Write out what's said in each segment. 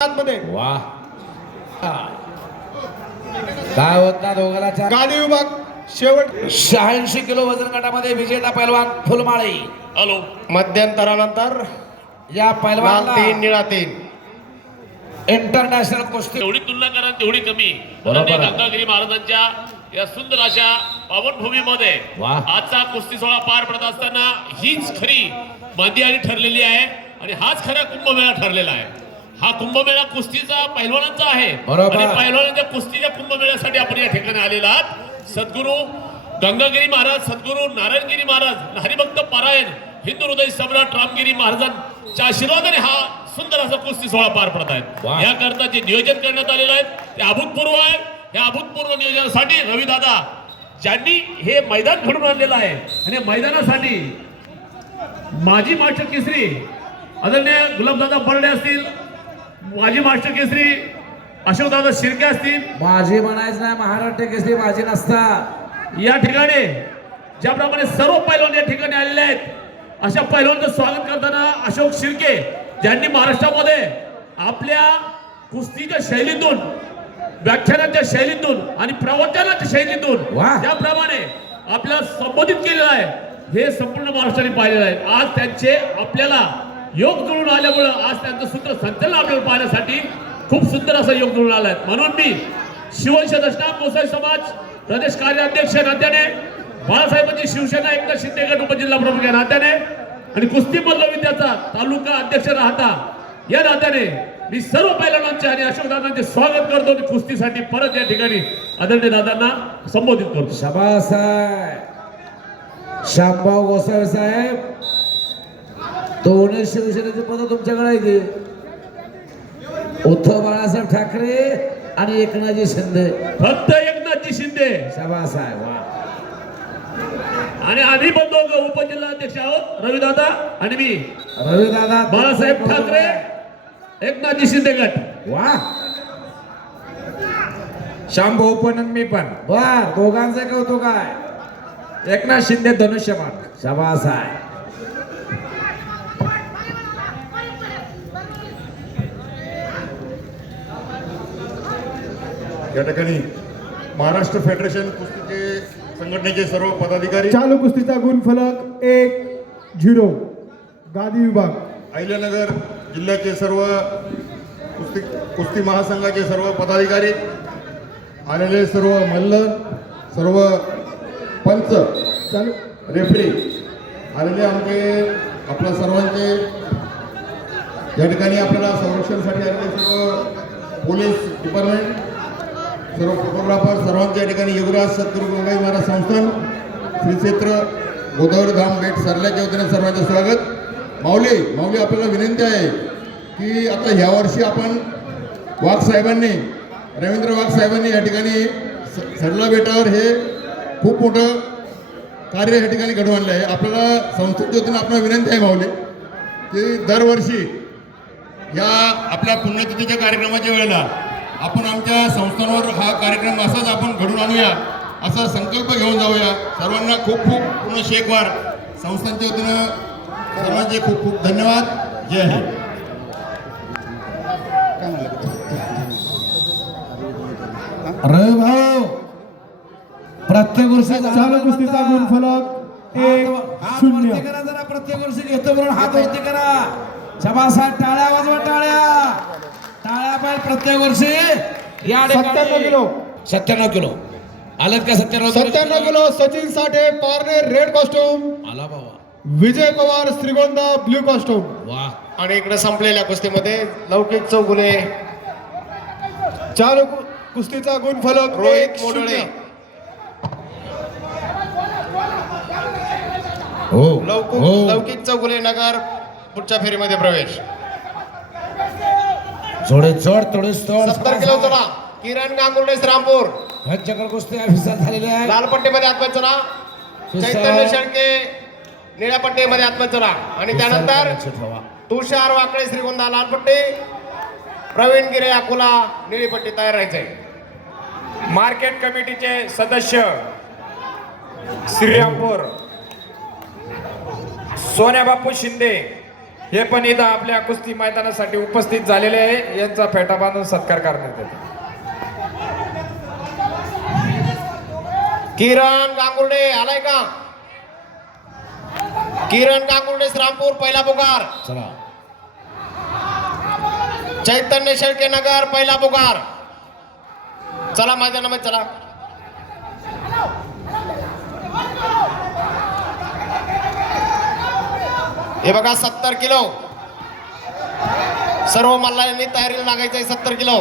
मध्ये. वा. काय होता दोघाला चार? गादी विभाग शेवट. शहाऐंशी किलो वजन गटामध्ये विजेता पैलवान फुलमाळी. हॅलो. मध्यंतरानंतर या लाल तीन पैलवान निळा तीन. इंटरनॅशनल कुस्ती. तेवढी तुलना करा तेवढी कमी. बरोबर गंगागिरी महाराजांच्या या सुंदर अशा पावनभूमीमध्ये. आजचा कुस्ती सोहळा पार पडत असताना हीच खरी मध्यारी ठरलेली आहे आणि हाच खरा कुंभमेळा ठरलेला आहे. हा कुंभमेळा कुस्तीचा पैलवानांचा आहे. आणि पैलवानांच्या कुस्तीच्या कुंभमेळ्यासाठी आपण या ठिकाणी आलेला आहात सद्गुरू गंगागिरी महाराज सद्गुरू नारायणगिरी महाराज हरिभक्त पारायण हिंदू हृदय सम्राट रामगिरी महाराजांच्या आशीर्वादाने हा सुंदर असा कुस्ती सोहळा पार पडत आहेत. याकरता जे नियोजन करण्यात आलेलं आहे ते अभूतपूर्व आहे या अभूतपूर्व नियोजनासाठी रवी दादा ज्यांनी हे मैदान घडून आणलेलं आहे आणि मैदानासाठी माजी मास्टर केसरी आदरणीय गुलाबदादा बर्डे असतील माजी मास्टर केसरी अशोकदादा शिर्के असतील. माझी म्हणायचं नाही महाराष्ट्र केसरी माझी नसता. या ठिकाणी ज्याप्रमाणे सर्व पैलवान या ठिकाणी आलेले आहेत अशा पैलवानचं स्वागत करताना अशोक शिर्के ज्यांनी महाराष्ट्रामध्ये आपल्या कुस्तीच्या शैलीतून व्याख्यानाच्या शैलीतून आणि प्रवचनाच्या शैलीतून वाह. त्याप्रमाणे आपल्याला संबोधित केलेलं आहे हे संपूर्ण महाराष्ट्राने पाहिलेलं आहे. आज त्यांचे आपल्याला योग जुळून आल्यामुळं आज त्यांचं सूत्र संचलन आपल्याला पाहण्यासाठी खूप सुंदर असं योग जुळून आलाय. म्हणून मी शिवंश दशनाम गोसाई समाज प्रदेश कार्याध्यक्ष नात्याने बाळासाहेबांची शिवसेना एकनाथ शिंदे गट उपजिल्हा प्रमुख या नात्याने आणि कुस्ती मल्लविद्याचा तालुका अध्यक्ष राहता या नात्याने मी सर्व पैलवानांचे आणि अशोकदादांचे स्वागत करतो आणि कुस्तीसाठी परत या ठिकाणी आदरणीय दादांना संबोधित करतो. शबास आहे. शामभाऊ गोसावी साहेब. दोन्ही शिवसेनेचे पद तुमच्याकडे आहे की? उद्धव बाळासाहेब ठाकरे आणि एकनाथजी शिंदे. फक्त एकनाथजी शिंदे. वा. आणि आम्ही पण दोघं उपजिल्हाध्यक्ष आहोत. रविदादा आणि मी. रवी दादा बाळासाहेब ठाकरे एकनाथजी शिंदे गट. वा. शांभाऊ पण मी पण. वा दोघांचं कौतुक आहे. एकनाथ शिंदे धनुष्यमान शबास आहे या ठिकाणी महाराष्ट्र फेडरेशन कुस्तीचे संघटनेचे सर्व पदाधिकारी. चालू कुस्तीचा गुण फलक एक झिरो. गादी विभाग. अहिल्यानगर जिल्ह्याचे सर्व कुस्ती कुस्ती महासंघाचे सर्व पदाधिकारी आलेले सर्व मल्ल सर्व पंच चालू. रेफरी आलेले आमचे आपल्या सर्वांचे या ठिकाणी आपल्याला संरक्षणासाठी आलेले सर्व पोलीस डिपार्टमेंट सर्व फोटोग्राफर सर्वांच्या या ठिकाणी युवराज सद्गुरू गंगाई महाराज संस्थान श्री क्षेत्र गोदावरी धाम भेट सरल्याच्या वतीने सर्वांचं स्वागत. माऊली माऊली आपल्याला विनंती आहे की आता ह्या वर्षी आपण वाघ साहेबांनी रवींद्र वाघ साहेबांनी या ठिकाणी स- सरला बेटावर हे खूप मोठं कार्य या ठिकाणी घडवून आणलं आहे. आपल्याला संस्थेच्या वतीनं आपल्याला विनंती आहे माऊली की दरवर्षी या आपल्या पुण्यतिथीच्या कार्यक्रमाच्या वेळेला आपण आमच्या संस्थांवर हा कार्यक्रम असाच आपण घडून आणूया असा संकल्प घेऊन जाऊया. सर्वांना खूप खूप पूर्ण शेकवार. संस्थांच्या वतीनं सर्वांचे खूप खूप धन्यवाद. जय हिंद. रवी भाऊ प्रत्येक वर्षी चालू कुस्तीचा गुण फलक. एक हात शून्य. करा जरा प्रत्येक वर्षी घेतो म्हणून हात वरती करा. सभासाहेब टाळ्या वाजवा टाळ्या. प्रत्येक वर्षी या सत्त्याण्णव किलो. सत्त्याण्णव किलो. आलेत का सत्त्याण्णव सत्त्याण्णव kilo Sachin Sathe Parne red costume आला बाबा. विजय पवार श्रीगोंदा ब्ल्यू कॉस्ट्युम वा. आणि इकडे संपलेल्या कुस्तीमध्ये लौकिक चौगुले. चालू कुस्तीचा गुण फलक रोहित एक मोडळे. हो. हो. लौकिक चौगुले नगर पुढच्या फेरीमध्ये प्रवेश. जोडे जोड थोडे जोड. सत्तर किलो चला किरण गांगुर्डे श्रामपूर घनचक्र कुस्ती अभिसार झालेले आहे. लाल पट्टीमध्ये आत्मत चला चैतन्य शेळके निळ्या पट्टीमध्ये आत्मत चला आणि त्यानंतर. तुषार वाकळे श्रीगोंदा लाल पट्टी प्रवीण गिरे अकोला निळी पट्टी तयार राहायचंय मार्केट कमिटीचे सदस्य श्रीरामपूर. सोन्या बापू शिंदे. हे पण इथं आपल्या कुस्ती मैदानासाठी उपस्थित झालेले आहे. यांचा फेटा बांधून सत्कार करण्यात येतो. किरण गांगुर्डे आलाय का? किरण गांगुर्डे श्रामपूर पहिला पुकार. चला. चैतन्य शेळके नगर पहिला पुकार. चला मैदानामध्ये चला. हे बघा सत्तर किलो. सर्व मल्लांनी तयारीला लागायचं आहे सत्तर किलो.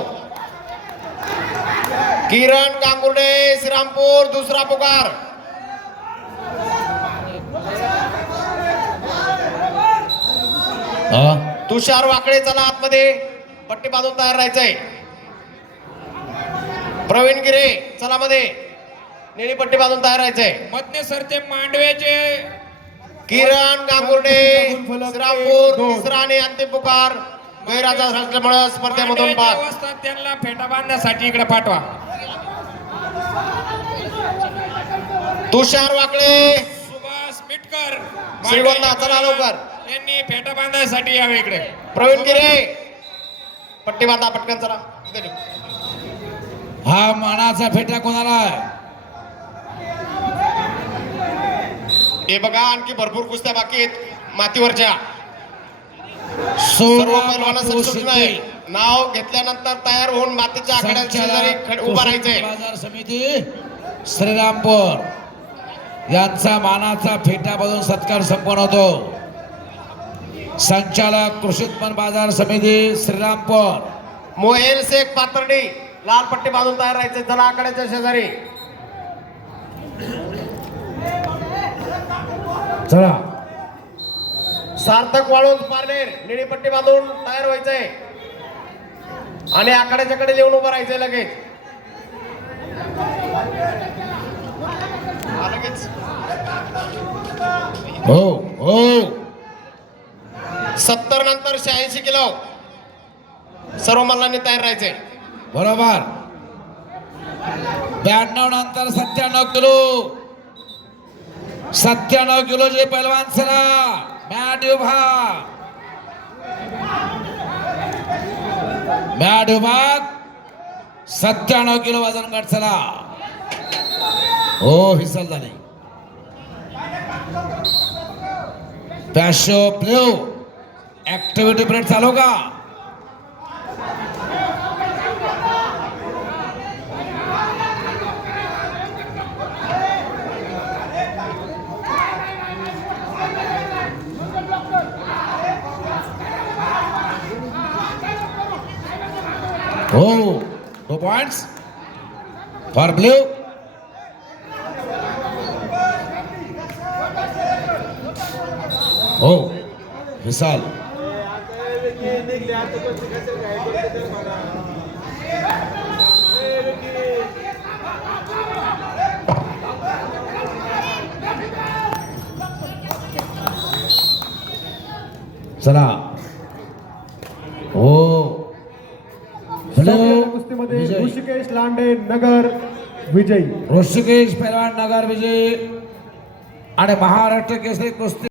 किरण कांगुर्डे श्रीरामपूर दुसरा पुकार. तुषार वाकडे चला आतमध्ये. पट्टी बांधून तयार राहायचंय. प्रवीण गिरे चला मध्ये. निळी पट्टी बांधून तयार राहायचंय. मधने सरचे मांडव्याचे किरण गांगुर्डे श्रीरामपूर तिसरा आणि अंतिम पुकार. गैराजा असल्यामुळे स्पर्धेमधून बाद. अवस्था त्यांना फेटा बांधण्यासाठी इकडे पाठवा. तुषार वाकडे सुभाष मिटकर. श्रीगोंदा, चला लवकर. यांनी फेटा बांधण्यासाठी यावे इकडे. प्रवीण गिरे पट्टी बांधा पटकन चला. हा मानाचा फेटा कोणाला आहे? हे बघा आणखी भरपूर कुस्त्या बाकी आहेत. मातीवरच्या. नाव घेतल्यानंतर तयार होऊन मातीच्या आखाड्या शेजारी खड- उभा राहायचंय बाजार समिती श्रीरामपूर. यांचा मानाचा फेटा बदलून सत्कार संपन्न होतो. संचालक कृषी उत्पन्न बाजार समिती श्रीरामपूर. मोहेल शेख पातर्डी लाल पट्टी बांधून तयार राहायचे. आखाड्याच्या शेजारी. चला. सार्थक वाळून पारनेर निळी पट्टी बांधून तयार व्हायचंय. आणि आखाड्याच्या कडे येऊन उभं राहायचंय लगेच. हा, हो हो. सत्तर नंतर शहाऐंशी किलो. सर्व मल्लांनी तयार राहायचंय. बरोबर. ब्याण्णव नंतर सत्त्याण्णव किलो. सत्त्याण्णव किलो जे पैलवान चला मॅट उभा. मॅट उभा. सत्त्याण्णव किलो वजन गट चला हो हिसल झाले पॅशो प्लेव ऍक्टिव्हिटी पिरियड चालू का? Oh, two points for blue. Oh, Vishal. चला ऋषिकेश लांडे नगर विजयी. ऋषिकेश पैलवान नगर विजय. आणि महाराष्ट्र केसरी कुस्ती.